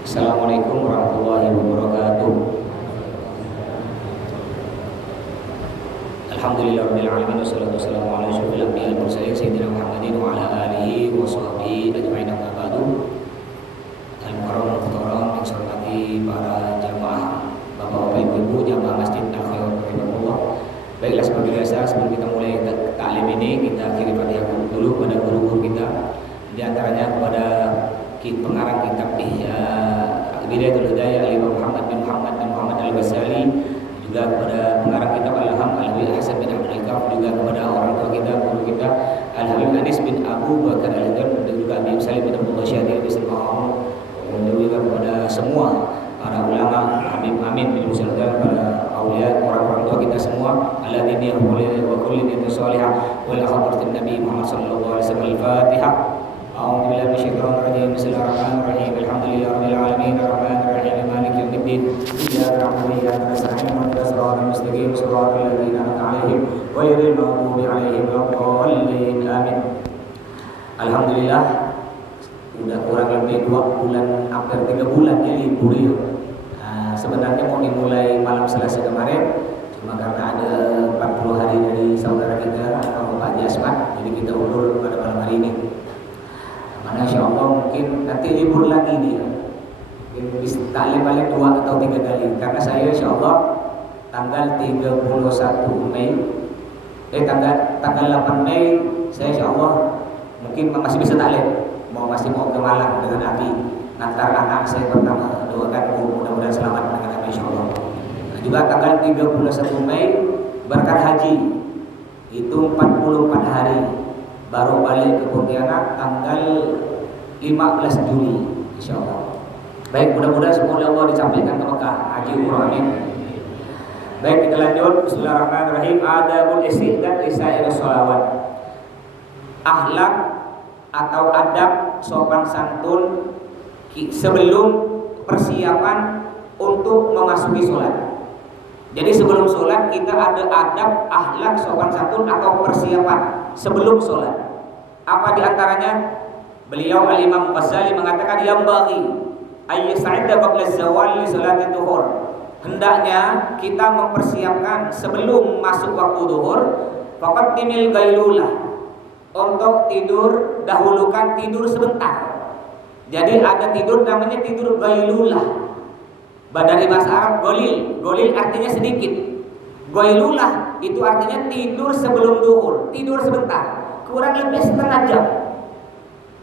Assalamualaikum warahmatullahi wabarakatuh. Alhamdulillahirabbil alamin wassalatu wassalamu ala asyrofil anbiya'i wal mursalin sayyidina Muhammadin wa ala alihi wa sahbihi ajma'in amma ba'du. Al-mukarram muhtaram yang saya hormati para jamaah, Bapak-bapak, Ibu-ibu jamaah Masjid Al-Khair rahimahullah. Baiklah, seperti biasa sebelum kita mulai taklim ini kita kirim Fatihah dulu kepada guru-guru kita, di antaranya kepada pengarang kitab Bidayatul Hidayah Imam Muhammad bin Muhammad Al-Ghazali, juga kepada pengarang kitab Al-Ham Al-Habib Hasan bin Abdul Hakam, juga kepada orang tua kita, guru kita Al-Habib Anis bin Abu Bakar Al-Hadan, dan juga Habib Salim bin Abdullah Syahdir bin Mahmud, dan juga kepada semua para ulama, Habib Amin bin Musa, para aulia, orang-orang tua kita semua. Alladzina yaquluna wa kullin yatasaliha wal akhbarin Nabi Muhammad sallallahu alaihi wasallam. Al-Fatihah. A'udzu billahi minasyaitonir rajim. Bismillahirrahmanirrahim. Alhamdulillahirabbil alamin arrahmanir rahim maliki yaumiddin. Iyyaka na'budu wa iyyaka nasta'in. Ihdinas siratal mustaqim siratal ladzina an'amta 'alaihim ghairil maghdubi 'alaihim waladdallin. Amin. Alhamdulillah, udah kurang lebih 2 bulan, hampir 3 bulan ya libur ya. Sebenarnya mau dimulai malam Selasa kemarin, cuma karena ada 40 hari dari saudara kita Pak Jasmat, jadi kita ulur pada malam hari ini. Mana insya Allah mungkin nanti libur lagi dia, mungkin bisa taklim balik 2 atau 3 kali. Karena saya insya Allah tanggal 31 Mei, tanggal 8 Mei saya insya Allah mungkin masih bisa taklim, masih mau ke Malang dengan Abi, ngantar anak saya pertama. Doakan mudah-mudahan selamat dengan Abi insya Allah. Nah, juga tanggal 31 Mei berkat haji itu 44 hari, baru balik ke Pontianak tanggal 15 Juli insya Allah. Baik, mudah-mudahan semoga Allah disampaikan ke Mekah haji umrah, amin. Baik, kita lanjut. Bismillahirrahmanirrahim. Adabul istiqdad lisair sholawat. Akhlak atau adab sopan santun sebelum persiapan untuk memasuki sholat. Jadi sebelum sholat kita ada adab, akhlak, sopan santun atau persiapan sebelum sholat. Apa diantaranya? Beliau Al-Imam Ghazali mengatakan yang bagi ayyasta'idda qabla zawal li sholati dhuhur. Hendaknya kita mempersiapkan sebelum masuk waktu zuhur, faqaddimil gailulah, untuk tidur dahulukan tidur sebentar. Jadi ada tidur namanya tidur gailulah. Dari bahasa Arab golil artinya sedikit. Gailulah itu artinya tidur sebelum zuhur, tidur sebentar, kurang lebih setengah jam.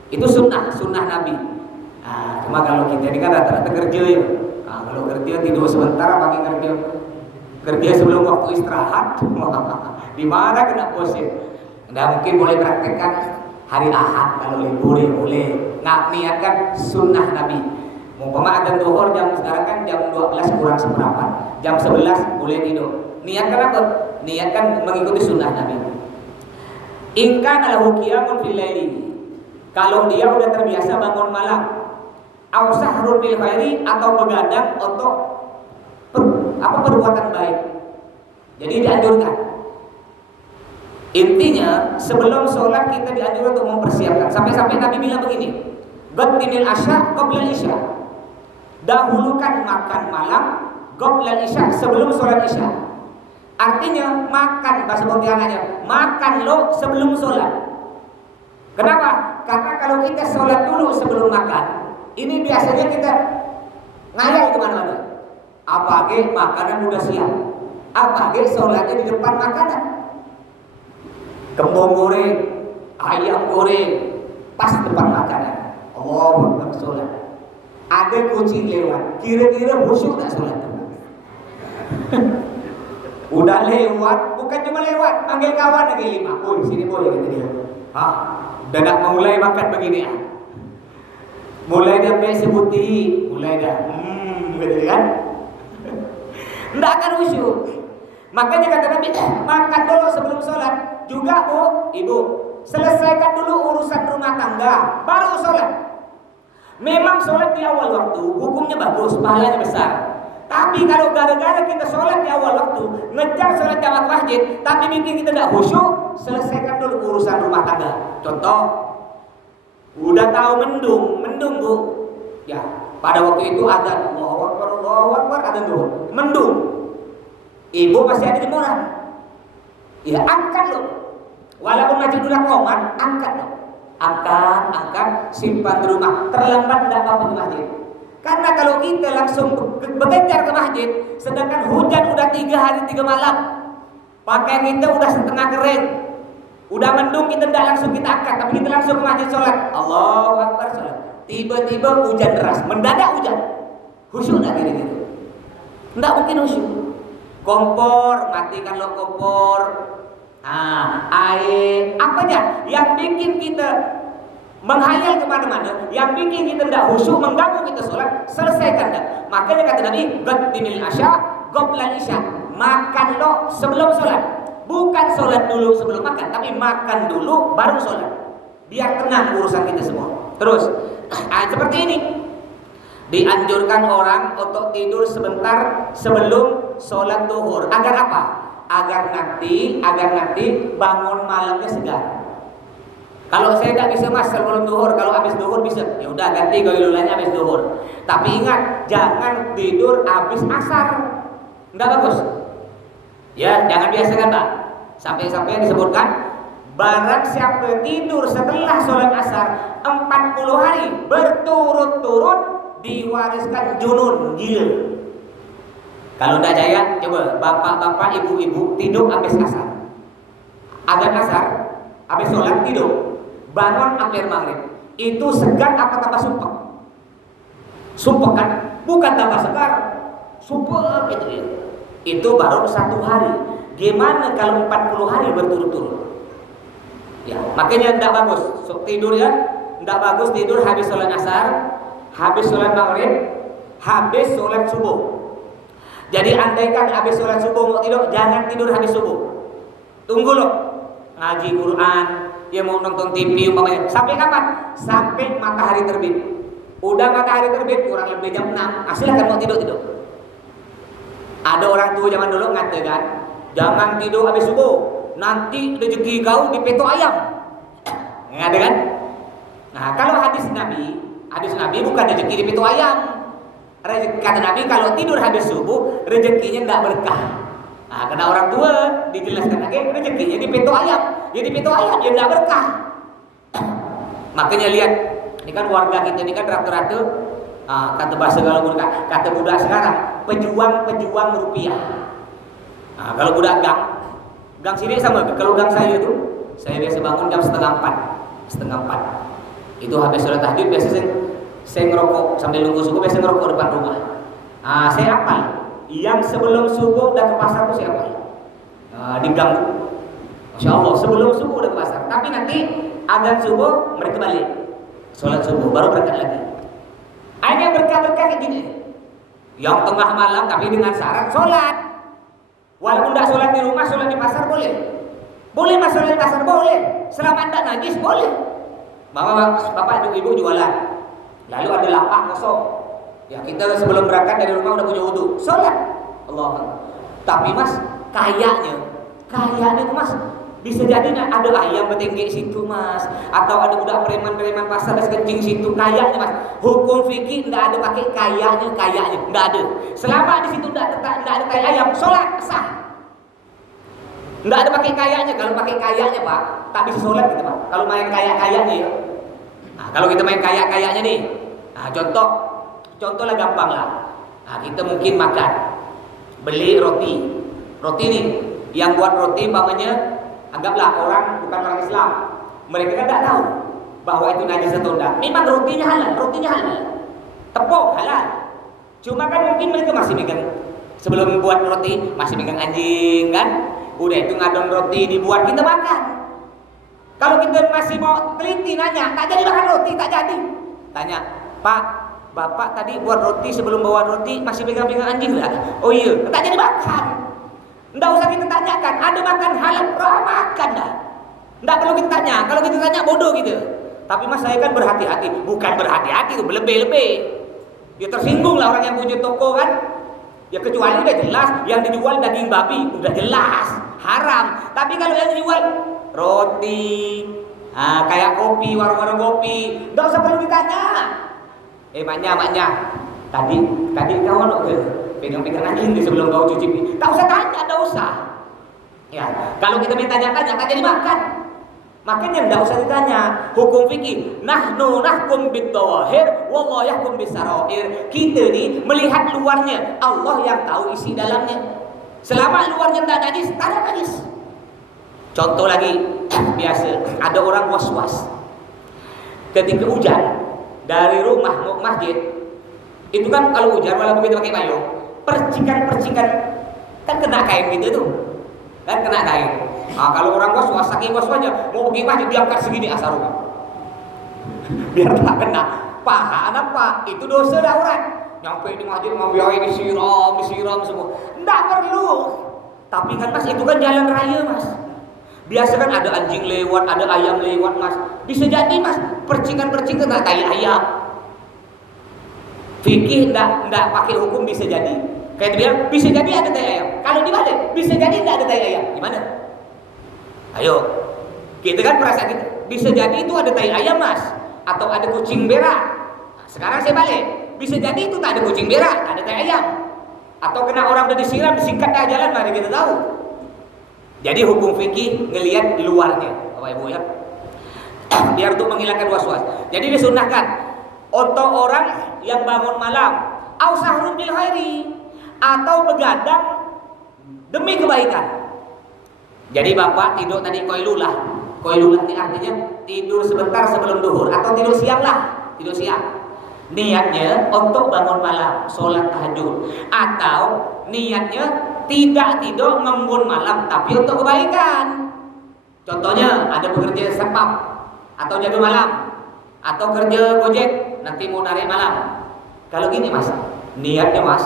Itu sunnah Nabi. Cuma kalau kita ini kan rata-rata kerja ya. Kalau kerja tidur sebentar, apalagi kerja sebelum waktu istirahat, di mana kena bos ya? Nah, mungkin boleh praktekkan hari Ahad kalau libur ya boleh. Niatkan sunnah Nabi. Umpama adzan zuhur sekarang kan jam 12 kurang seperempat, jam 11 boleh tidur. Niatkan apa? Niatkan mengikuti sunnah Nabi. In kana lahu qiyamun fil laili, kalau dia udah terbiasa bangun malam, aw sahrun bil khairi, atau begadang untuk perbuatan baik. Jadi dianjurkan. Intinya sebelum sholat kita dianjurkan untuk mempersiapkan. Sampai-sampai Nabi bilang begini, qaddimil asya qabla isya. Dahulukan makan malam qabla isya, sebelum sholat isya. Artinya makan, bahasa Pontianaknya, makan lo sebelum sholat. Kenapa? Karena kalau kita sholat dulu sebelum makan, ini biasanya kita ngayal kemana-mana. Apalagi makanan udah siap, apalagi sholatnya di depan makanan. Kembung goreng, ayam goreng, pas depan makanan. Allah Akbar sholat. Ada kucing lewat, kira-kira khusyuk tak sholat? Udah lewat, bukan cuma lewat, panggil kawan lagi 5. Boy, sini boy, kata dia. Udah nak mulai makan begini ah. Mulai dah sebuti, mulai dah. Kata dia kan? Nggak akan khusyuk. Makanya kata Nabi, makan dulu sebelum sholat. Juga bu, ibu, selesaikan dulu urusan rumah tangga, baru sholat. Memang sholat di awal waktu hukumnya bagus, pahalanya besar. Tapi kalau gara-gara kita sholat di awal waktu, ngejar sholat jamaah masjid, tapi bikin kita tidak khusyuk, selesaikan dulu urusan rumah tangga. Contoh, udah tahu mendung bu, Ya, pada waktu itu azan Allahu Akbar azan zuhur. Mendung. Ibu masih ada di Moran. Ya, angkat loh. Walaupun masjid udah komat, angkat loh. Angkat, simpan di rumah. Terlambat tidak apa-apa ke masjid. Karena kalau kita langsung bergejar ke masjid, sedangkan hujan udah 3 hari 3 malam, pakaian kita udah setengah kering, udah mendung, kita tidak langsung kita angkat, tapi kita langsung ke masjid sholat. Allahu Akbar sholat. Tiba-tiba hujan deras, mendadak hujan. Khusyuk tak gitu? Tidak mungkin khusyuk. Kompor, matikan lo kompor. Air, apa aja yang bikin kita menghayal kemana-mana, yang bikin kita tidak khusyuk, mengganggu kita sholat, selesaikan dah. Makanya kata Nabi, qaddimil asya qoblal isya. Makan lo sebelum sholat. Bukan sholat dulu sebelum makan, tapi makan dulu baru sholat. Biar tenang urusan kita semua. Terus, seperti ini. Dianjurkan orang untuk tidur sebentar sebelum sholat zuhur. Agar apa? Agar nanti bangun malamnya segar. Kalau saya tidak bisa mas sebelum zuhur, kalau habis zuhur bisa. Ya udah ganti goilulannya habis zuhur. Tapi ingat, jangan tidur habis asar. Enggak bagus. Ya, jangan biasakan Pak. Sampai-sampai disebutkan barang siapa tidur setelah sholat asar 40 hari berturut-turut diwariskan junun, gila. Kalau tidak jaya, coba bapak-bapak, ibu-ibu tidur habis asar. Azan asar, habis sholat tidur. Bangun hampir maghrib. Itu segar apa tambah sumpek? Sumpek kan? Bukan tambah segar. Sumpek itu ya. Itu baru 1 hari. Gimana kalau 40 hari berturut-turut? Ya, makanya tidak bagus. Tidur ya, tidak bagus tidur habis sholat asar, habis sholat maghrib, habis sholat subuh. Jadi andaikan habis sholat subuh mau tidur, jangan tidur habis subuh. Tunggu loh, ngaji Quran, dia mau nonton TV umpamanya. Sampai kapan? Sampai matahari terbit. Udah matahari terbit kurang lebih jam 6, silakan mau tidur. Ada orang tua zaman dulu ngatakan, jangan tidur habis subuh, nanti rezeki kau dipeto ayam. Ngada kan? Nah, kalau hadis Nabi bukan rezeki dipeto ayam. Kata Nabi kalau tidur habis subuh rezekinya tidak berkah. Nah, karena orang tua dijelaskan lagi rezekinya dipeto ayam. Jadi peto ayam ya tidak berkah. Makanya lihat, ini kan warga kita ini kan rata-rata kata bahasa galau kata budak sekarang pejuang rupiah. Nah, kalau budak gang sini sama. Kalau gang saya itu saya biasa bangun jam setengah empat. Itu habis sholat tahajud biasa saya ngerokok sambil nunggu subuh, biasa ngerokok depan rumah. Saya hafal. Yang sebelum subuh udah ke pasar tuh saya hafal. Di gang. Masya Allah, sebelum subuh udah ke pasar. Tapi nanti azan subuh mereka balik. Sholat subuh baru berangkat lagi. Hanya berkah-berkah kayak gini. Yang tengah malam tapi dengan syarat sholat. Walaupun tidak sholat di rumah, sholat di pasar boleh. Boleh mas sholat di pasar boleh. Selama tidak najis boleh. Bapak ibu jualan. Lalu ada lapak kosong. Ya kita sebelum berangkat dari rumah udah punya wudu, sholat. Allah. Tapi mas, kayaknya tuh mas bisa jadi ada ayam bertengge situ mas, atau ada budak preman pasar kencing situ. Kayaknya mas, hukum fikih tidak ada pakai kayaknya tidak ada. Selama di situ tidak ada kayak ayam, sholat sah. Tidak ada pakai kayaknya. Kalau pakai kayaknya pak, tak bisa sholat gitu pak. Kalau main kayaknya ya. Nah, kalau kita main kayaknya nih, contohlah gampang lah. Nah, kita mungkin makan, beli roti nih, yang buat roti umpamanya, anggaplah orang bukan orang Islam, mereka kan tidak tahu bahwa itu najis atau tidak. Memang rotinya halal, tepung halal. Cuma kan mungkin mereka masih megang, sebelum buat roti masih megang anjing kan, udah itu ngadon roti dibuat kita makan. Kalau kita masih mau teliti nanya, tak jadi makan roti, tak jadi. Tanya, Pak, Bapak tadi buat roti sebelum bawa roti masih pegang-pegang anjing lah? Oh iya, tak jadi makan. Nggak usah kita tanyakan, ada makan halal, makan dah. Nggak perlu kita tanya, kalau kita tanya bodoh gitu. Tapi mas saya kan berhati-hati, bukan berhati-hati itu berlebih-lebih. Ya tersinggung lah orang yang punya toko kan. Ya kecuali udah jelas yang dijual daging babi, udah jelas haram. Tapi kalau yang dijual roti, kayak kopi, warung-warung kopi, nggak usah perlu ditanya. Maknya. Tadi kau pegang-pegang anjing di sebelum kau cuci. Tak usah tanya, tak usah. Ya, kalau kita tanya dimakan. Makanya tidak usah ditanya. Hukum fikih, nahnu nahkum bid-dhawahir wallahu yahkum bis-sarair. Kita ni melihat luarnya, Allah yang tahu isi dalamnya. Selama luarnya tak najis, tak ada najis. Contoh lagi, biasa ada orang was-was. Ketika hujan dari rumah mau ke masjid, itu kan kalau hujan walaupun kita pakai payung, percikan-percikan kan kena kain gitu tuh. Kan kena kain. Nah, kalau orang was-was, saking was-wasnya mau pergi masjid diangkat segini asar rumah. Biar tak kena. Paha apa? Itu dosa daurat. Nyampe di masjid membiayai disiram semua. Enggak perlu. Tapi kan Mas, itu kan jalan raya Mas. Biasa kan ada anjing lewat, ada ayam lewat Mas. Bisa jadi Mas, percikan-percikan kena tai ayam. Fikih enggak pakai hukum bisa jadi. Kayak dia bilang, bisa jadi ada tai ayam. Kalau dibalik, bisa jadi enggak ada tai ayam. Gimana? Ayo, kita kan perasaan kita, bisa jadi itu ada tai ayam Mas, atau ada kucing berak. Sekarang saya balik, bisa jadi itu tak ada kucing berak, tak ada tai ayam, atau kena orang udah disiram, disingkat dah jalan, mari kita tahu. Jadi hukum fikih ngelihat luarnya, Bapak Ibu ya, biar untuk menghilangkan was-was. Jadi disunahkan untuk orang yang bangun malam, au sahrun bil khairi, atau begadang demi kebaikan. Jadi bapak tidur tadi koilulah ini artinya tidur sebentar sebelum duhur atau tidur siang. Niatnya untuk bangun malam, sholat tahajud, atau niatnya tidak tidur ngembun malam tapi untuk kebaikan. Contohnya ada pekerja satpam atau jaga malam atau kerja gojek nanti mau narik malam. Kalau gini Mas, niatnya Mas,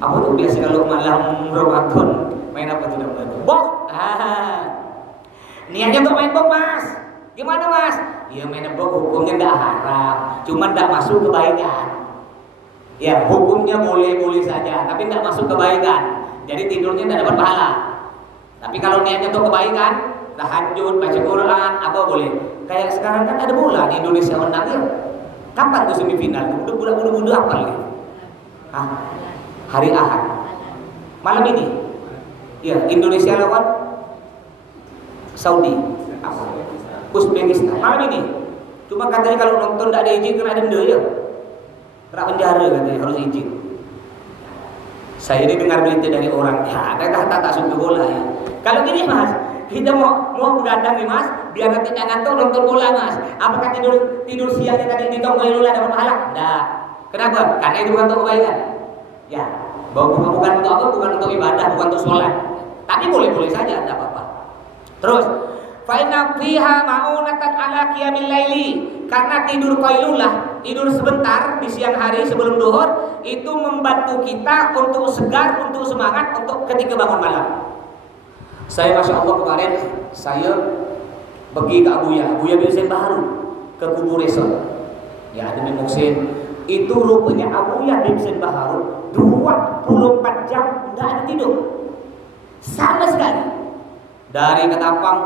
apa tuh biasa kalau malam Ramadan main apa tuh namanya? Bok. Niatnya untuk main bok Mas. Gimana Mas? Ya main bok hukumnya enggak haram, cuma enggak masuk kebaikan. Ya hukumnya boleh-boleh saja, tapi enggak masuk kebaikan. Jadi tidurnya enggak dapat pahala. Tapi kalau niatnya untuk kebaikan, tahajud, baca Quran, apa boleh. Kayak sekarang kan ada bola di Indonesia menang ya. Kapan tuh semifinal? Udah bulan apa lagi? Hari Ahad. Malam ini. Ya, Indonesia lawan Saudi. Uzbekistan. Malam ini. Cuma katanya kalau nonton tidak ada izin kena denda ya. Kena penjara katanya, harus izin. Saya ini dengar berita dari orang, ya tak suka bola ya. Kalau gini Mas, kita mau begadang nih Mas, biar nanti ngantuk nonton bola Mas. Apakah tidur siangnya tadi di tonggo lula dapat pahala? Enggak. Kenapa? Karena itu bukan untuk kebaikan. Ya, bukan untuk apa? Bukan untuk ibadah, bukan untuk sholat. Tapi boleh-boleh saja, tidak apa-apa. Terus, fa'inna fiha ma'unatan ala qiyamil laili. Karena tidur qailulah, tidur sebentar di siang hari sebelum duhur, itu membantu kita untuk segar, untuk semangat, untuk ketika bangun malam. Saya Masya Allah kemarin saya pergi ke Abuya bin Hussein Baharu, ke kubur resort. Ya ada Bin Muhsin. Itu rupanya Abuya bin Hussein Baharu 24 jam tidak ada tidur sama sekali. Dari Ketapang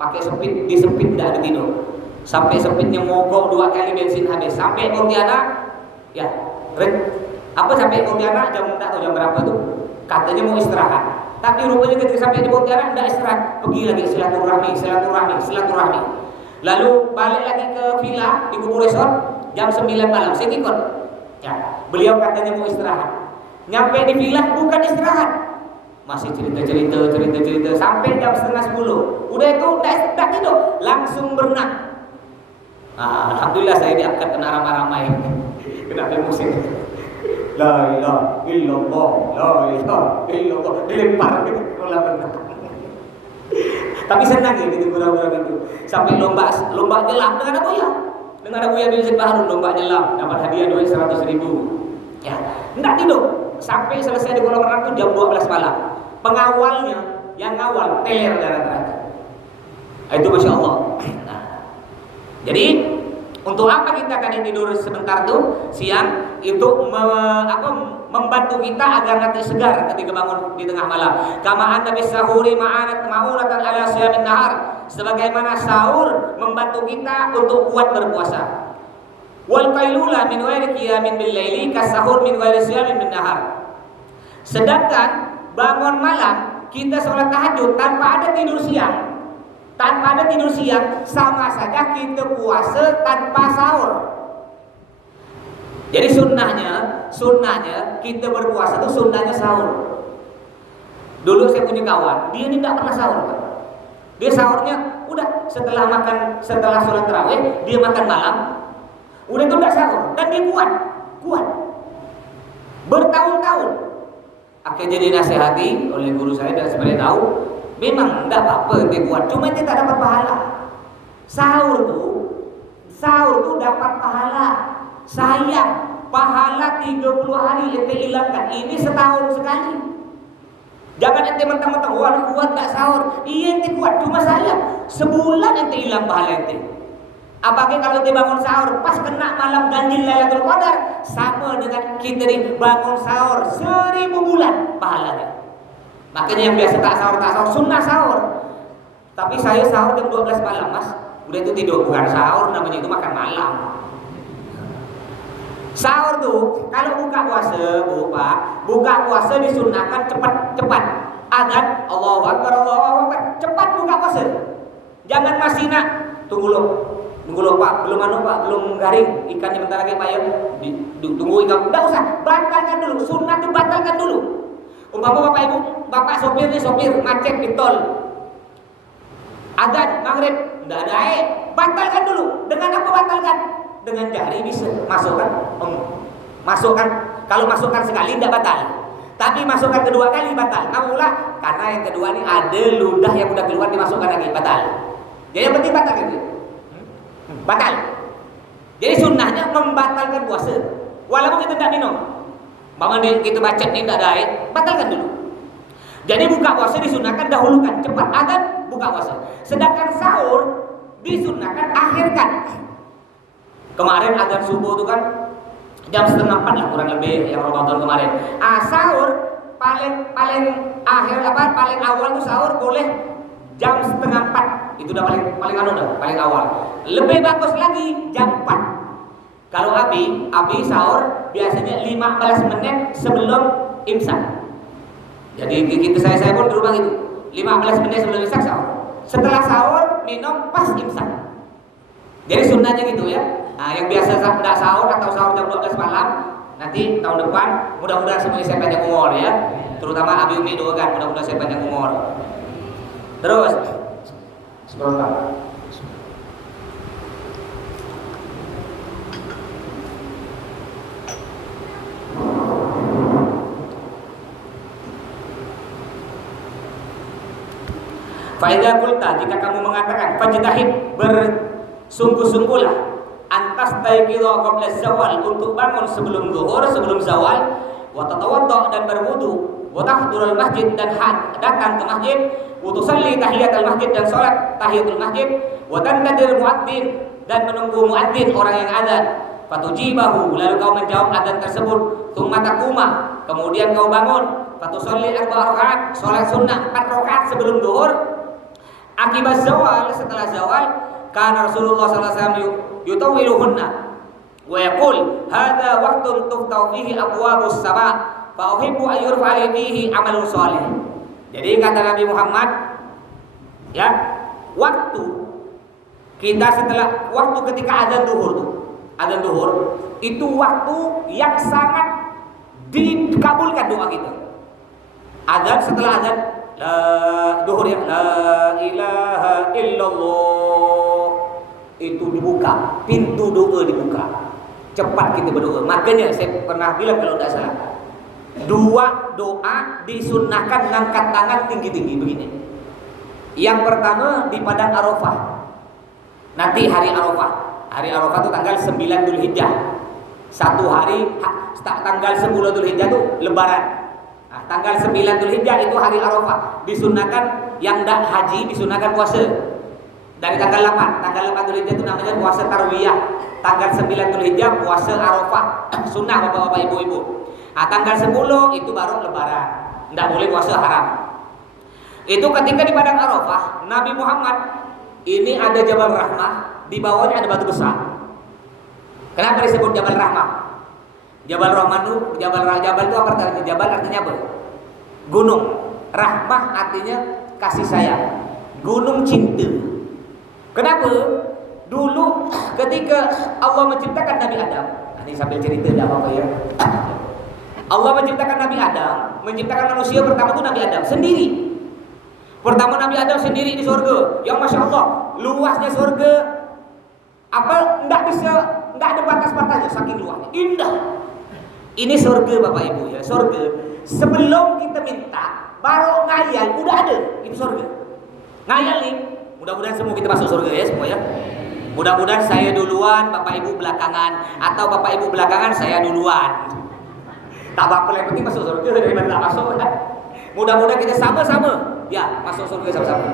pakai sepit, disepit tidak ada tidur. Sampai sepitnya mogok 2 kali bensin habis. Sampai Pontianak, ya, sampai Pontianak jam berapa tuh? Katanya mau istirahat. Tapi rupanya ketika sampai di Pontianak tidak istirahat, pergi lagi silaturahmi. Lalu balik lagi ke villa di kubur resort jam 9 malam. Saya ikut. Ya, beliau katanya mau istirahat. Nyampe di villa bukan istirahat, masih cerita sampai jam 9:30. Udah itu tidak tidur, langsung berenang. Alhamdulillah saya diangkat kena ramai-ramai. Kena emosi. La ilaha illallah, dilempar ke kolam renang. Tapi senang ya gitu pura-pura gitu. Sampai lomba nyelam dengan Abuya bin Hussein Baharu, lomba nyelam dapat hadiah duit 100.000. Ya, enggak tidur sampai selesai di kolam renang itu jam 12 malam. Pengawalnya yang ngawal teler darah-darah. Itu Masya Allah. Nah, jadi untuk apa kita tadi tidur sebentar tuh siang? Itu membantu kita agar nanti segar ketika bangun di tengah malam. Kama anna bis sahuri ma'anatan ala siyamin nahar. Sebagaimana sahur membantu kita untuk kuat berpuasa. Wal qailula min ghairi qiyamin bil laili kasahur min ghairi siyamin bin nahar. Sedangkan bangun malam kita sholat tahajud tanpa ada tidur siang. Tanpa ada tidur siang sama saja kita puasa tanpa sahur. Jadi sunnahnya kita berpuasa itu sunnahnya sahur. Dulu saya punya kawan, dia ini tidak pernah sahur, Pak. Dia sahurnya udah setelah sholat tarawih dia makan malam, udah itu tidak sahur dan dia kuat bertahun-tahun. Akhirnya dinasihati oleh guru saya dan sebenarnya tahu, memang tidak apa-apa dia kuat, cuma dia tak dapat pahala. Sahur tuh dapat pahala. Sayang, pahala 30 hari ente hilangkan. Ini setahun sekali. Jangan ente mentang-mentang wah kuat tak sahur. Iya ente kuat, cuma sayang sebulan ente hilang pahala ente. Apalagi kalau ente bangun sahur pas kena malam ganjil Lailatul Qadar, sama dengan kita nih bangun sahur 1000 bulan pahalanya. Makanya yang biasa tak sahur sunnah sahur. Tapi saya sahur jam 12 malam, Mas. Udah itu tidur, bukan sahur namanya, itu makan malam. Sahur tuh kalau buka puasa, buka puasa disunahkan cepat. Adzan Allahu Akbar, cepat buka puasa. Jangan masih nak tunggu lo Pak, belum garing ikannya bentar lagi Pak ya. Tunggu ikan, enggak usah, batalkan dulu. Sunnah itu batalkan dulu. Umpama Bapak Ibu, Bapak sopir macet di tol. Adzan maghrib, enggak ada air, batalkan dulu. Dengan apa batalkan? Dengan jari bisa masukkan. Kalau masukkan sekali tidak batal. Tapi masukkan kedua kali batal. Namulah karena yang kedua ini ada ludah yang udah keluar dimasukkan lagi batal. Jadi yang penting batal gitu. Batal. Jadi sunnahnya membatalkan puasa. Walaupun kita tidak minum. Bangun kita macet ini tidak ada air, batalkan dulu. Jadi buka puasa disunahkan dahulukan, cepat adzan buka puasa. Sedangkan sahur disunahkan akhirkan. Kemarin adzan subuh itu kan jam 3:30 lah kurang lebih yang Ramadan kemarin. Sahur paling paling awal itu sahur boleh jam 3:30. Itu udah paling awal. Lebih bagus lagi jam 4. Kalau Abi sahur biasanya 15 menit sebelum imsak. Jadi kita saya pun di rumah gitu. 15 menit sebelum imsak sahur. Setelah sahur minum pas imsak. Jadi sunnahnya gitu ya. Nah, yang biasa tidak sahur atau sahur jam 12 malam, nanti tahun depan mudah-mudahan semuanya saya panjang umur ya. Terutama Abi Umi doakan mudah-mudahan saya panjang umur. Terus sebentar. Faedah kulta, jika kamu mengatakan fajtahid, bersungguh-sungguhlah antas taiqidha qabla zawal, untuk bangun sebelum zuhur, sebelum zawal, wa tatawadda, dan berwudu, wa tahdurul masjid, dan datang ke masjid, wa tusalli tahiyatul masjid, dan salat tahiyatul masjid, wa tantadir muadzin, dan menunggu muadzin orang yang azan, fatujibahu, lalu kau menjawab azan tersebut, tsumma taquma, kemudian kau bangun, fatusalli 4 rakaat, salat sunnah 4 rakaat sebelum zuhur. Akibat zawal, setelah zawal, karena Rasulullah SAW yutawiluhunna wa yaqul hadza waqtun tuftau fihi abwabus sama fa uhibbu an yurfa fihi amalun shalih. Jadi kata Nabi Muhammad, ya, waktu ketika azan duhur itu waktu yang sangat dikabulkan doa kita. Azan, setelah azan duhur ya, la ilaha illallah, itu dibuka, pintu doa dibuka, cepat kita berdoa. Makanya saya pernah bilang kalau tidak salah, 2 doa disunnahkan ngangkat tangan tinggi-tinggi begini. Yang pertama di padang Arafah, nanti hari Arafah itu tanggal 9 Dzulhijjah, satu hari tanggal 10 Dzulhijjah itu lebaran. Tanggal 9 Dzulhijjah itu hari Arafah. Disunnahkan yang tidak haji disunnahkan puasa. Dari tanggal 8 Dzulhijjah itu namanya puasa tarwiyah. Tanggal 9 Dzulhijjah puasa Arafah. Sunnah Bapak-bapak, Ibu-ibu. Tanggal 10 itu baru lebaran. Tidak boleh puasa haram. Itu ketika di padang Arafah, Nabi Muhammad ini ada Jabal Rahmah, di bawahnya ada batu besar. Kenapa disebut Jabal Rahmah? Jabal Rahmah itu, Jabal itu apa artinya? Jabal artinya apa? Gunung. Rahmah artinya kasih sayang. Gunung cinta. Kenapa? Dulu ketika Allah menciptakan Nabi Adam, ini sambil cerita tidak apa-apa ya. Allah menciptakan Nabi Adam, menciptakan manusia pertama itu Nabi Adam sendiri. Pertama Nabi Adam sendiri di surga. Yang Masya Allah, luasnya surga apa enggak ada batas-batasnya, saking luasnya, indah. Ini surga Bapak Ibu ya, surga. Sebelum kita minta, baru ngayal udah ada, itu surga. Ngayal nih, mudah-mudahan semua kita masuk surga ya semua ya. Mudah-mudahan saya duluan, Bapak Ibu belakangan, atau Bapak Ibu belakangan saya duluan. Tak apa-apa, yang penting masuk surga daripada tak masuk. Mudah-mudahan kita sama-sama ya masuk surga sama-sama.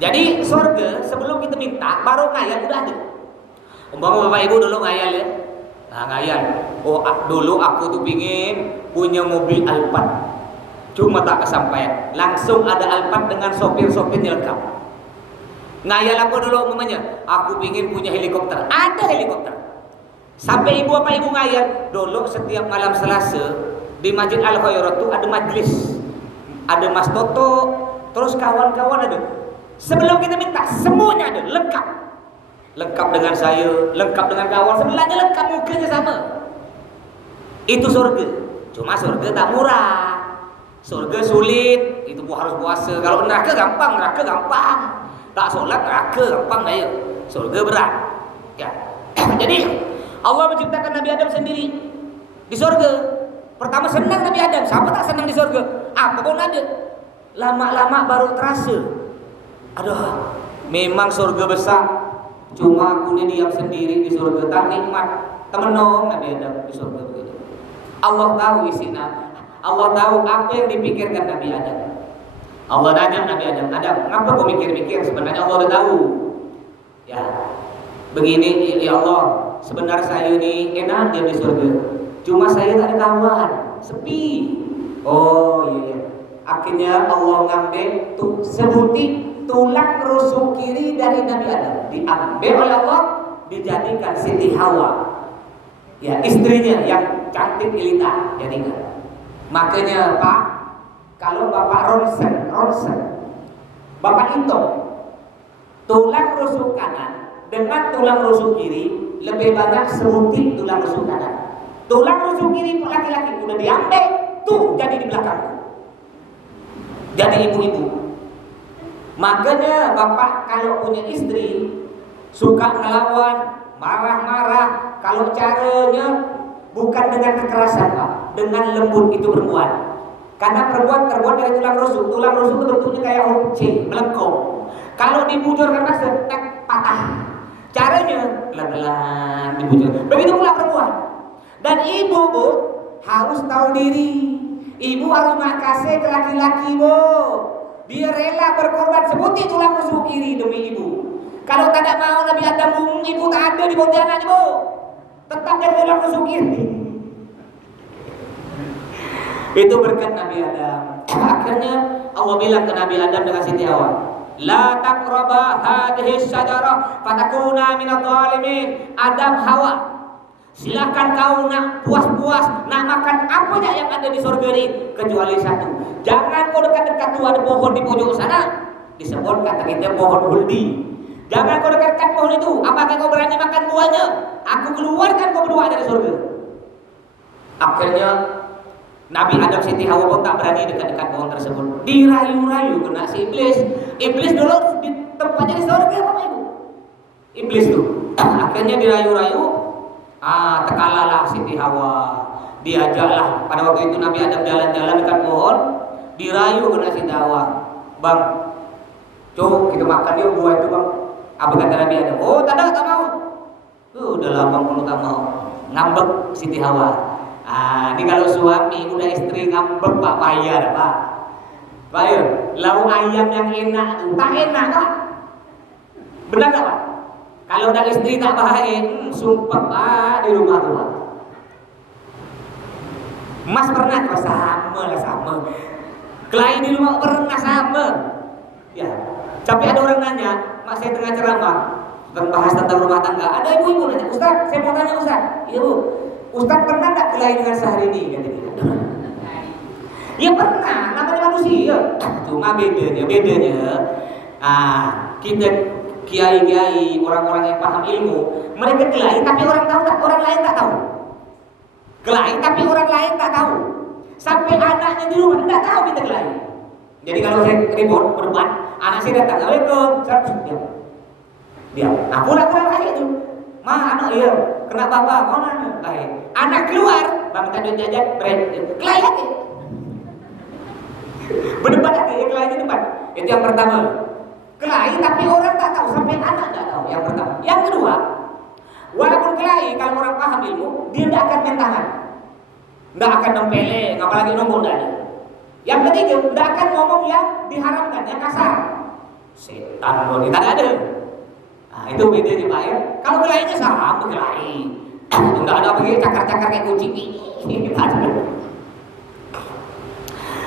Jadi surga sebelum kita minta baru ngayal udah ada. Umpama Bapak Ibu dulu ngayal ya. Nah ngayal, oh dulu aku tuh pingin punya mobil Alphard, cuma tak kesampaian. Langsung ada Alphard dengan sopir-sopirnya lengkap. Ngayal apa dulu umpamanya? Aku pingin punya helikopter, ada helikopter. Sampai ibu apa ibu ngayal, dulu setiap malam Selasa di Masjid Al Khairat tuh ada majlis, ada Mas Toto, terus kawan-kawan ada. Sebelum kita minta semuanya ada, lengkap. Lengkap dengan saya, lengkap dengan kawan, sebelahnya lengkap, mukanya sama. Itu surga. Cuma surga tak murah. Surga sulit, itu harus puasa. Kalau neraka gampang, tak sholat neraka gampang lah ya. Surga berat. Ya. Jadi Allah menciptakan Nabi Adam sendiri di surga. Pertama senang Nabi Adam, siapa tak senang di surga? Apa pun ada. Lama-lama baru terasa. Aduh, memang surga besar. Cuma aku ini diam sendiri di surga, tak nikmat. Temenom Nabi Adam di surga begitu. Allah tahu isinya. Allah tahu apa yang dipikirkan Nabi Adam. Allah nanya Nabi Adam, ngapa kau mikir-mikir? Sebenarnya Allah udah tahu. Ya, begini ya Allah. Sebenarnya saya ini enak diam di surga. Cuma saya tak ada kawan, sepi. Oh iya. Akhirnya Allah ngambil sebutir tulang rusuk kiri dari Nabi Adam, diambil oleh Allah, dijadikan Siti Hawa, ya istrinya yang cantik jelita jadikan. Makanya Pak, kalau Bapak ronsen, Bapak hitung tulang rusuk kanan dengan tulang rusuk kiri lebih banyak sebutir tulang rusuk kanan. Tulang rusuk kiri laki-laki udah diambil, tuh jadi di belakang, jadi ibu-ibu. Makanya Bapak kalau punya istri suka ngelawan, marah-marah, kalau caranya bukan dengan kekerasan Pak, dengan lembut itu perempuan. Karena perempuan terbuat dari tulang rusuk itu bentuknya kayak huruf C, melengkung. Kalau dibujurkan setek patah. Caranya pelan-pelan dibujur. Begitu pula perempuan. Dan ibu Bu harus tahu diri. Ibu harus makasih ke laki-laki Bu. Dia rela berkorban sebutir tulang rusuk kiri demi ibu. Kalau tak mau Nabi Adam, ibu tak ada di bawah anaknya Bu. Tetap jadi tulang rusuk kiri. Itu berkat Nabi Adam. Akhirnya Allah bilang ke Nabi Adam dengan Siti Hawa, la taqraba hadhihi syajarah fatakuna minadh dhalimin. Adam, Hawa, silakan kau nak puas-puas, nak makan apa aja yang ada di surga ini kecuali satu. Jangan kau dekat-dekat tuh ada pohon di pojok sana. Disebut kata kita pohon huldi. Jangan kau dekat-dekat pohon itu. Apakah kau berani makan buahnya? Aku keluarkan kau berdua dari surga. Akhirnya Nabi Adam Siti Hawa pun tak berani dekat-dekat pohon tersebut. Dirayu-rayu kena si iblis. Iblis dulu di tempatnya di surga Bapak Ibu. Iblis tuh. Akhirnya dirayu-rayu. Tekalalah Siti Hawa. Diajaklah pada waktu itu Nabi Adam jalan-jalan dekat pohon. Dirayu kena Siti Hawa. Bang, coba kita makan yuk buah itu bang. Apa kata Nabi Adam? Oh tak mau. Udah lah bang kalau tak mau. Ngambek Siti Hawa. Ini kalau suami udah istri ngambek Pak bayar Pak. Bayar. Lauk ayam yang enak tuh tak enak Pak. Benar tak Pak? Kalau udah istri tak baik, sumpah Pak di rumah tuh Pak. Mas pernah kok sama. Klien di rumah pernah sama. Ya. Tapi ada orang nanya, Mas saya tengah ceramah. bahas tentang rumah tangga. Ada ibu-ibu nanya, Ustaz, saya mau tanya Ustaz. Iya Bu, Ustaz pernah nggak kelahi dengan sehari ini? Kata dia. Ya pernah, namanya manusia. Cuma bedanya, kita kiai-kiai, orang-orang yang paham ilmu, mereka kelahi tapi orang tahu tak, orang lain tak tahu. Kelahi tapi orang lain tak tahu. Sampai anaknya di rumah tidak tahu kita kelahi. Jadi kalau saya ribut, berdebat, anak saya datang, Assalamualaikum, diam. Nah, pulang kayak itu. Anak iya, kena bapak, mana? Baik. Anak keluar, bang minta duit jajan, kelahi hati. Berdebat lagi, kelahi di depan. Itu yang pertama. Kelahi tapi orang tak tahu, sampai anak tak tahu. Yang pertama. Yang kedua, walaupun kelahi, kalau orang paham ilmu, dia tidak akan main tangan, tidak akan nempeleng, apalagi nombor tadi. Yang ketiga, tidak akan ngomong yang diharamkan, yang kasar. Setan loh, tidak ada. Nah, itu bedanya Pak ya. Kalau kelahinya sama, kelahi. Tidak ada begini cakar-cakar kayak kucing.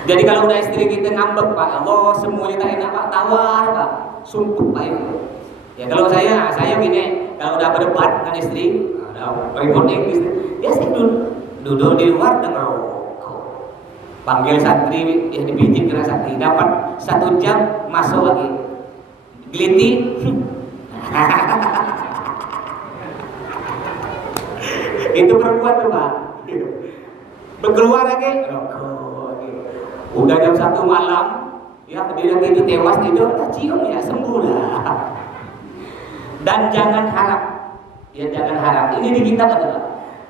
Jadi kalau udah istri kita ngambek Pak, Allah semuanya tak enak Pak, tawar Pak, sumpah Pak ya. Ya kalau saya gini, kalau udah berdebat dengan istri, ada ribut dengan istri, ya saya duduk di luar dan ngerokok. Panggil santri, ya dipijit kena santri, dapat 1 jam masuk lagi, geliti. Itu perempuan tuh Pak, berkeluar lagi, rokok. Udah jam 1 malam, ya dia itu tewas tidur, cium ya sembuh lah. Dan jangan harap, ini di kitab adalah,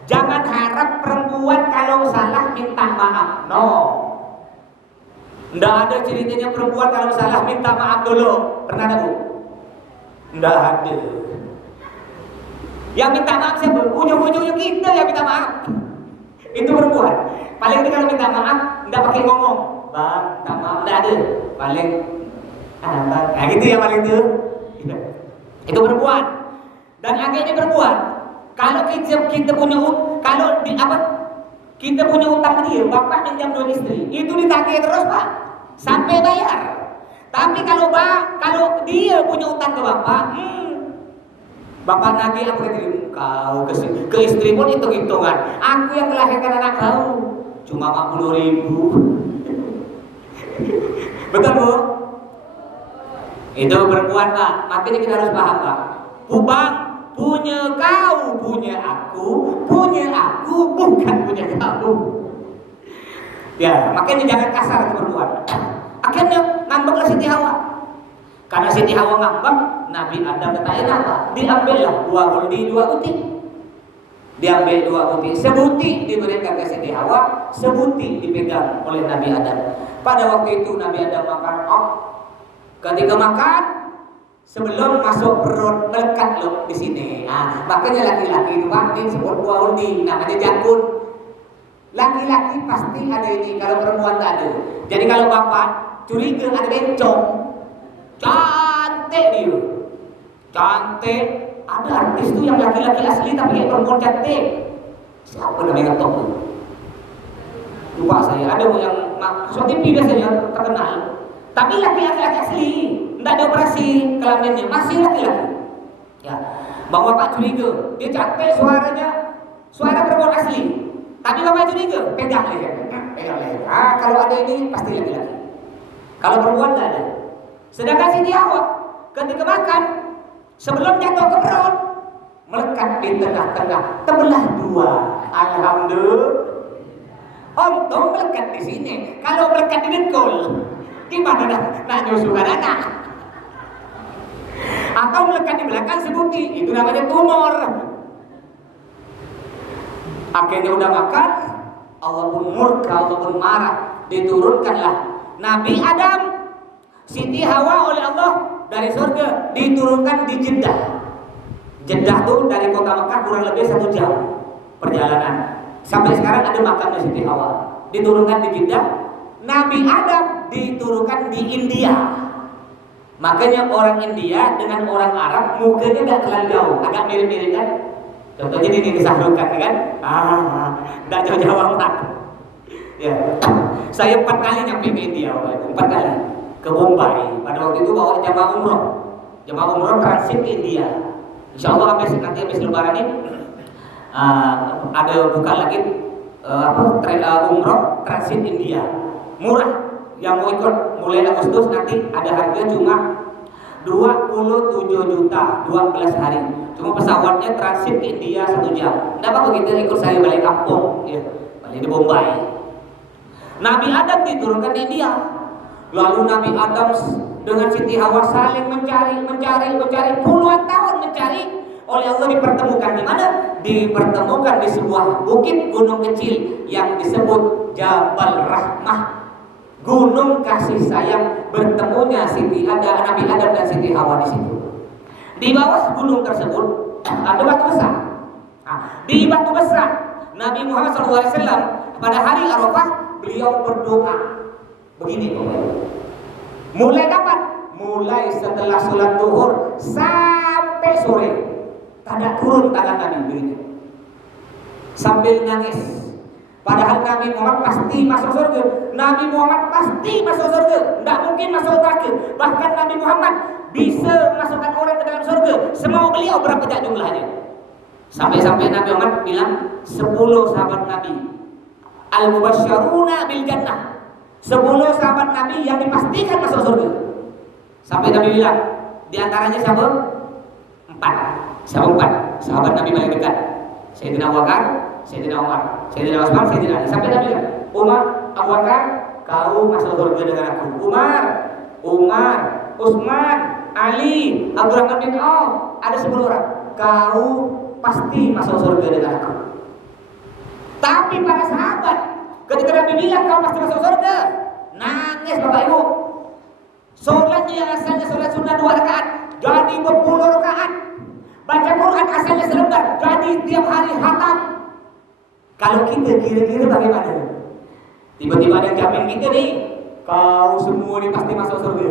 jangan harap perempuan kalau salah minta maaf. No, nggak ada ceritanya perempuan kalau salah minta maaf dulu. Pernah ada Bu? Nggak ada. Yang minta maaf siapa? Ujung-ujungnya kita yang minta maaf. Itu perempuan. Paling dia kalau minta maaf nggak pakai ngomong, Bang, minta maaf, nggak ada. Paling Bang, nah gitu ya paling itu. Itu perempuan. Dan akhirnya perempuan. Kalau kita punya kita punya utang dia, bapak pinjam duit istri, itu ditagih terus Pak, sampai bayar. Tapi kalau dia punya utang ke bapak, bapak nagih aku kau ke istri pun hitung-hitungan. Aku yang melahirkan anak kau cuma 40.000. Betul Bu? Itu perempuan Pak. Makanya kita harus paham Pak. Bang, punya kau, punya aku bukan punya kau. Ya, makanya jangan kasar ke perempuan. Akhirnya ngambeklah Siti Hawa. Karena Siti Hawa ngambek, Nabi Adam bertanya apa? Diambillah 2 huldi 2 uti. Diambil 2 uti, sebuti diberikan ke Siti Hawa, sebuti dipegang oleh Nabi Adam. Pada waktu itu Nabi Adam makan ketika makan, sebelum masuk perut melekat loh di sini. Makanya laki-laki itu Pak disebut 2 huldi, namanya jakun. Laki-laki pasti ada ini, kalau perempuan tak ada. Jadi kalau bapak curiga ada bencong, cantik dia, cantik. Ada artis tuh yang laki-laki asli tapi kayak perempuan cantik. Siapa namanya ngetok tuh? Lupa saya. Ada yang soal TV biasanya terkenal. Tapi laki-laki asli, tidak ada operasi kelaminnya, masih laki-laki. Ya, bang bapak curiga, dia cantik suaranya, suara perempuan asli. Tapi bapak curiga, pegang leher. Kalau ada ini pasti laki-laki. Kalau perempuan tidak ada. Sedangkan Siti Hawa ketika makan, sebelum jatuh ke perut, melekat di tengah-tengah, terbelah 2. Alhamdulillah. Untung melekat di sini. Kalau melekat di dengkul, gimana nak nyusukan anak? Atau melekat di belakang sebuti, itu namanya tumor. Akhirnya udah makan, Allah pun murka, Allah pun marah. Diturunkanlah Nabi Adam, Siti Hawa oleh Allah dari surga diturunkan di Jeddah. Jeddah tuh dari kota Mekah kurang lebih 1 jam perjalanan. Sampai sekarang ada makamnya Siti Hawa. Diturunkan di Jeddah. Nabi Adam diturunkan di India. Makanya orang India dengan orang Arab mukanya tidak terlalu jauh, agak mirip-mirip kan. Contohnya ini disahrukan kan? Tidak jauh-jauh amat. Ya, saya 4 kali nyampe ke India, 4 kali ke Bombay. Pada waktu itu bawa jamaah umroh transit ke India. Insya Allah nanti habis lebaran ini ada buka lagi umroh transit India, murah. Yang mau ikut mulai Agustus nanti ada harga cuma 27 juta 12 hari. Cuma pesawatnya transit ke India 1 jam. Tidak apa begitu ikut saya balik kampung, ya, balik di Bombay. Nabi Adam diturunkan di India. Lalu Nabi Adam dengan Siti Hawa saling mencari puluhan tahun mencari. Oleh Allah dipertemukan di mana? Dipertemukan di sebuah bukit gunung kecil yang disebut Jabal Rahmah, gunung kasih sayang. Bertemunya Nabi Adam dan Siti Hawa di situ. Di bawah gunung tersebut ada batu besar. Di batu besar Nabi Muhammad SAW pada hari Arafah beliau berdoa begini, mulai kapan? Mulai setelah sholat zuhur sampai sore. Tidak turun tangan Nabi begini sambil nangis. Padahal Nabi Muhammad pasti masuk surga. Nabi Muhammad pasti masuk surga. Tidak mungkin masuk neraka. Bahkan Nabi Muhammad bisa masukkan orang ke dalam surga semau beliau berapa jumlahnya. Sampai-sampai Nabi Muhammad bilang 10 sahabat Nabi Al-Mubasysyaruna bil Jannah, 10 sahabat Nabi yang dipastikan masuk surga. Sampai Nabi bilang di antaranya siapa? 4. Siapa 4? Sahabat Nabi paling dekat, Sayyidina Abu Bakar, Sayyidina Umar, Sayyidina Utsman, Sayyidina Ali. Sampai Nabi bilang, Abu Bakar, kau masuk surga dengan aku. Umar, Utsman, Ali, Abdurrahman bin Auf, ada 10 orang. Kau pasti masuk surga dengan aku. Tapi para sahabat ketika Nabi bilang kau pasti masuk surga, nangis Bapak Ibu. Sholatnya yang asalnya sholat sunnah 2 rakaat jadi berpuluh rakaat. Baca Quran asalnya selembar jadi tiap hari khatam. Kalau kita kira-kira bagaimana? Tiba-tiba ada yang jamin kita nih, kau semua ini pasti masuk surga.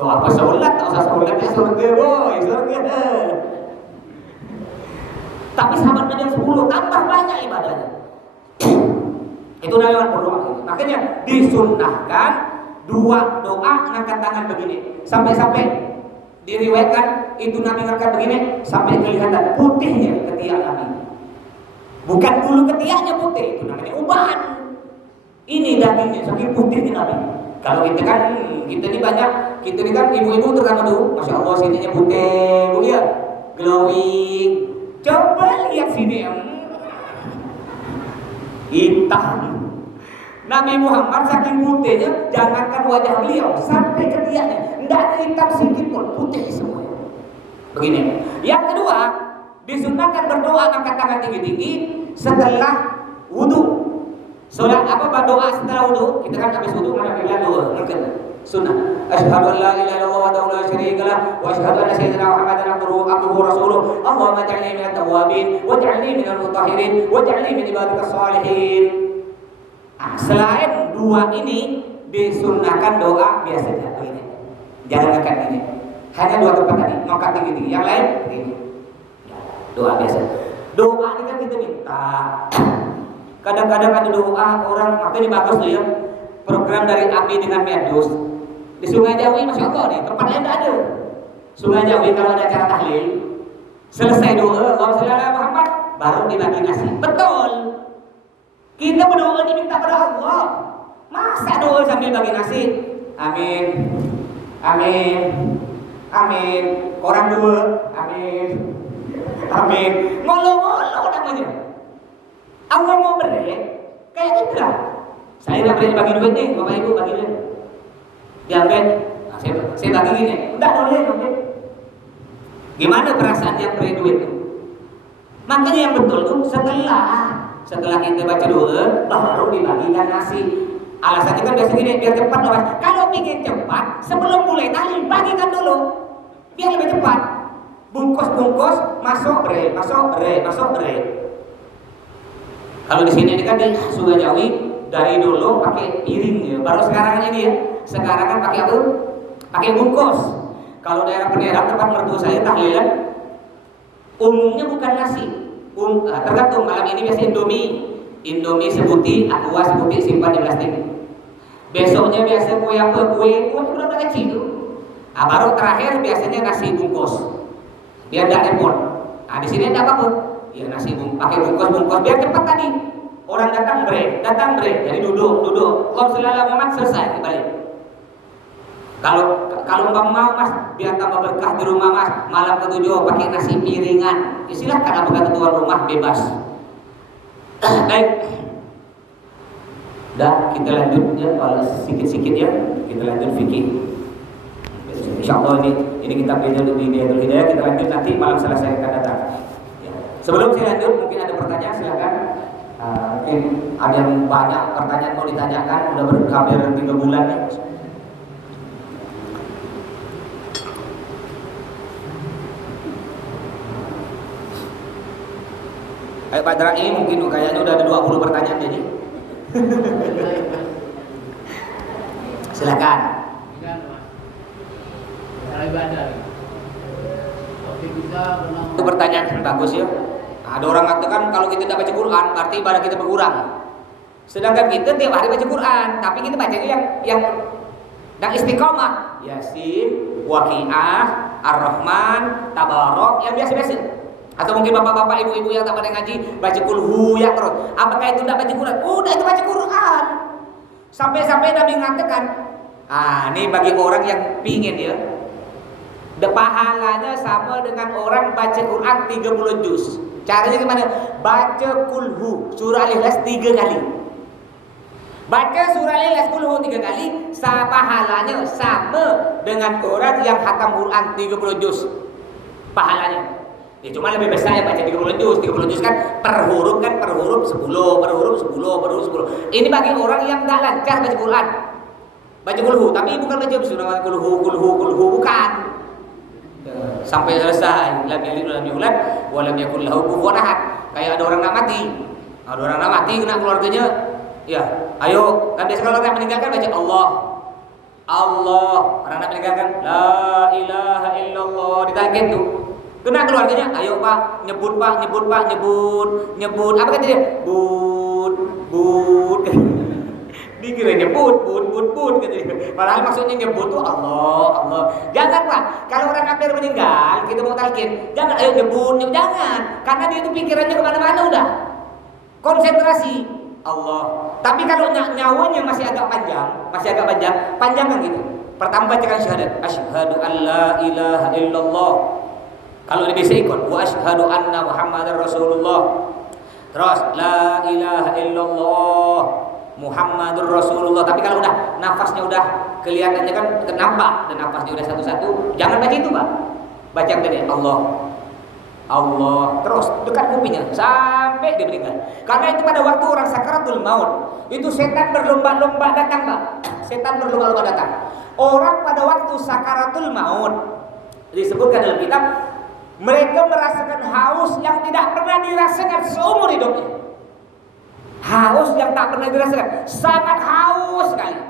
Tuh apa sholat? Tak usah sholat ya surga boy, surga. Tapi sahabat Nabi 10 tambah banyak ibadahnya. Itu Nabi berdoa. Makanya disunnahkan 2 doa ngangkat tangan begini. Sampai-sampai diriwayatkan itu Nabi ngangkat begini sampai kelihatan putihnya ketiak Nabi. Bukan bulu ketiaknya putih, itu namanya ubahan. Ini dagingnya saking putihnya Nabi. Kalau kita ini banyak, kita ini kan ibu-ibu terutama tuh, masya Allah sininya putih, bu ya, glowing. Coba lihat sini hitam. Nabi Muhammad saking putihnya, jangankan wajah beliau sampai ketiaknya, tidak ada hitam sedikit pun, putih semuanya. Begini. Yang kedua, disunahkan berdoa angkat tangan tinggi-tinggi setelah wudu. Sholat doa setelah wudu? Kita kan habis wudu mana bilang doa, mungkin sunnah. Asyhadu an la ilaha illallah wa la syarika lah wa asyhadu anna sayyidina Muhammadan abduhu wa rasuluh. Allahumma ij'alni minat tawwabin waj'alni minal mutahhirin waj'alni min ibadikas shalihin. Selain 2 ini disunnahkan doa biasanya begini. Jangan angkat gini. Hanya 2 tempat tadi, angkat tinggi-tinggi. Yang lain begini. Doa biasa. Doa ini kan kita minta. Kadang-kadang ada doa orang, makanya bagus tuh ya, program dari API dengan Medus di Sungai Jawi, masya Allah nih, tempat lain tidak ada. Sungai Jawi kalau ada acara tahlil, selesai doa, Allahumma sholli ala Muhammad, baru dibagi nasi. Betul. Kita berdoa diminta pada Allah. Masa doa sambil bagi nasi? Amin, amin, amin. Orang 2, amin, amin. Ngolo-ngolo namanya. Allah mau beri, kayak gitu lah. Saya tidak berani bagi duit nih, Bapak Ibu bagi duit. Diambil, saya bagi gini. Enggak boleh. Gimana perasaan yang beri duit itu? Makanya yang betul tuh setelah kita baca doa, baru dibagikan nasi. Alasannya kan biasa gini, biar cepat loh. Kalau ingin cepat, sebelum mulai tahlil, bagikan dulu, biar lebih cepat. Bungkus-bungkus, masuk bre. Kalau di sini kan di Sungai Jawi dari dulu pakai piring ya. Baru sekarang ini ya. Sekarang kan pakai apa? Pakai bungkus. Kalau daerah Penerang tempat mertua saya tahlilan, umumnya bukan nasi. Tergantung malam ini biasa Indomie sebuti, aqua sebuti simpan di plastik. Besoknya biasa kue berapa kecil itu. Baru terakhir biasanya nasi bungkus. biar nggak repot. Nah di sini ada apa pun, ya nasi pakai bungkus biar cepat tadi. Orang datang break, jadi duduk. Kalau selala Muhammad selesai balik. Kalau mau mas, biar tambah berkah di rumah mas, malam ketujuh pakai nasi piringan. Silahkan apakah tuan rumah bebas. Baik. Dah kita lanjut ya, kalau sedikit ya kita lanjut fikih. Insyaallah ini kita belajar di Bidayahul Hidayah, kita lanjut nanti malam selesai akan datang. Ya. Sebelum saya lanjut mungkin ada pertanyaan silakan. Mungkin ada yang banyak pertanyaan mau ditanyakan, udah hampir 3 bulan ya. Ayo Pak Drai, mungkin kayaknya udah ada 20 pertanyaan jadi. Silakan. Itu pertanyaan yang bagus ya. Ada orang katakan kalau kita tidak baca Quran berarti ibadah kita berkurang. Sedangkan kita tiap hari baca Quran, tapi kita bacanya yang istiqomah. Yasin, Waqiah, Ar-Rahman, Tabarok, yang biasa-biasa. Atau mungkin bapak-bapak, ibu-ibu yang tak pernah ngaji baca kulhu ya terus. Apakah itu tidak baca Quran? Udah itu baca Quran. Sampai-sampai Nabi mengatakan, ini bagi orang yang pingin ya, pahalanya sama dengan orang baca Quran 30 juz. Caranya gimana? Baca kulhu surah Al-Ikhlas 3 kali. Baca surah Al-Ikhlas kulhu 3 kali, pahalanya sama dengan orang yang khatam Quran 30 juz. Pahalanya. Ya cuma lebih besar ya baca 30 juz kan per huruf 10. Ini bagi orang yang enggak lancar baca Quran. Baca kulhu, tapi bukan baca surah kulhu, bukan. Sampai selesai. Lam yalid wa lam yulad wa lam yakul lahu kufuwan ahad. Kayak ada orang nak mati. Ada orang nak mati kena keluarganya. Ya, ayo, kan biasa kalau orang meninggalkan baca Allah. Orang nak meninggalkan la ilaha illallah ditalkin tuh. Kena keluarganya, ayo Pak, nyebut. Apa kata dia? Bud. Dikira nyebut, bud gitu. Padahal maksudnya nyebut tuh Allah. Jangan Pak, kalau orang kafir meninggal, kita mau talqin, jangan ayo nyebut, jangan. Karena dia itu pikirannya kemana-mana udah. Konsentrasi Allah. Tapi kalau nyawanya masih agak panjang, panjangkan gitu. Pertama bacakan syahadat, asyhadu an la ilaha illallah. Kalau dia bisa ikut, wa asyhadu anna Muhammadar Rasulullah. Terus la ilaha illallah Muhammadur Rasulullah. Tapi kalau udah nafasnya udah kelihatannya kan nampak dan nafasnya udah satu-satu, jangan baca itu, Pak. Baca yang tadi Allah. Terus dekat kupingnya sampai dia meninggal. Karena itu pada waktu orang sakaratul maut, itu setan berlomba-lomba datang, Pak. Setan berlomba-lomba datang. Orang pada waktu sakaratul maut disebutkan dalam kitab, mereka merasakan haus yang tidak pernah dirasakan seumur hidupnya. Haus yang tak pernah dirasakan, sangat haus sekali.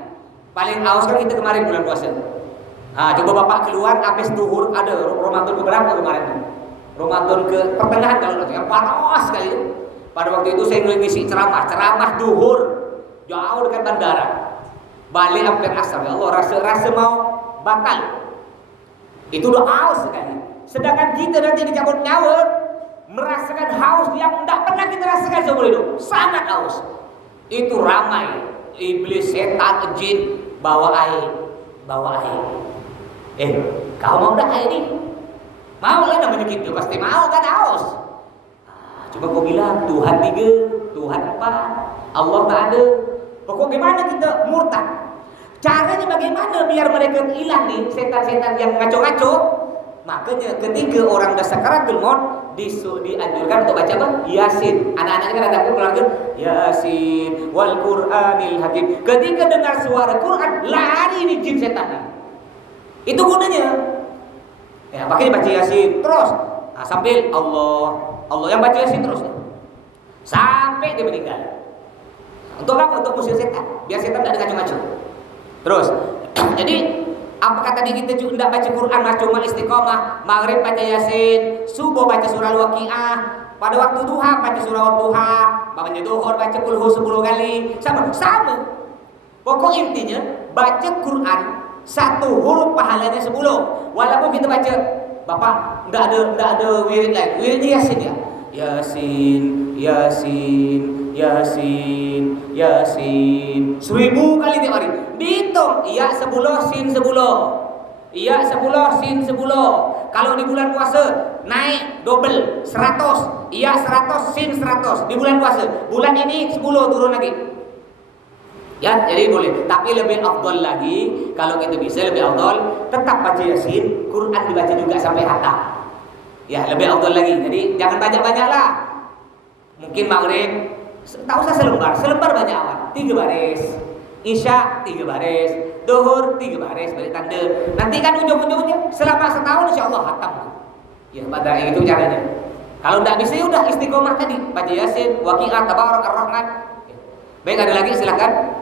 Paling haus kan kita kemarin bulan puasa. Coba Bapak keluar habis duhur, ada Ramadan keberapa kemarin tuh? Ramadan ke pertengahan kalau yang panas sekali itu. Pada waktu itu saya ngisi ceramah duhur jauh dekat bandara. Balik hampir asar, ya Allah, rasa mau batal. Itu udah haus sekali. Sedangkan kita nanti dicabut nyawa merasakan haus yang tidak pernah kita rasakan seumur hidup. Sangat haus. Itu ramai iblis, setan, jin bawa air. Kau mau dah air ini? Mau lah namanya gitu, pasti mau kan haus. Coba kau bilang Tuhan 3, Tuhan 4, Allah tak ada. Pokok gimana kita murtad? Caranya bagaimana biar mereka hilang nih setan-setan yang ngaco-ngaco? Makanya ketika orang dah sakaratul maut dianjurkan untuk baca apa? Yasin. Anak-anaknya kan datang keluarga Yasin wal Qur'anil Hakim. Ketika dengar suara Quran, lari nih jin setan nih. Itu gunanya. Ya, makanya baca Yasin terus. Sambil Allah yang baca Yasin terus. Sampai dia meninggal. Untuk apa? Untuk musuh setan. Biar setan tidak ngaco-ngaco. Terus. Jadi apakah tadi kita juga tidak baca Quran, cuma istiqomah, maghrib baca Yasin, subuh baca surah Al-Waqiah, pada waktu duha baca surah Al-Duha, bangun zuhur baca kulhu 10 kali, sama. Pokok intinya baca Quran satu huruf pahalanya 10. Walaupun kita baca, Bapak Enggak ada wirid lain. Wiridnya Yasin ya. Yasin, Yasin, Yasin, Yasin. 1000 kali tiap hari. Dihitung, iya 10, sin 10. Iya 10, sin 10. Kalau di bulan puasa naik double 100. Iya 100, sin 100 di bulan puasa. Bulan ini 10 turun lagi. Ya, jadi boleh. Tapi lebih afdal lagi kalau kita bisa lebih afdal tetap baca Yasin, Quran dibaca juga sampai khatam. Ya, lebih afdal lagi. Jadi jangan banyak-banyak lah. Mungkin maghrib tak usah selembar banyak awan. 3 baris. Isya 3 baris, Duhur 3 baris, balik tanda. Nanti kan ujung-ujungnya selama setahun insya Allah khatam. Ya, pada itu caranya. Kalau tidak bisa ya udah istiqomah tadi, baca Yasin, Waqiah, Tabarak, Ar-Rahman. Baik, ada lagi silakan.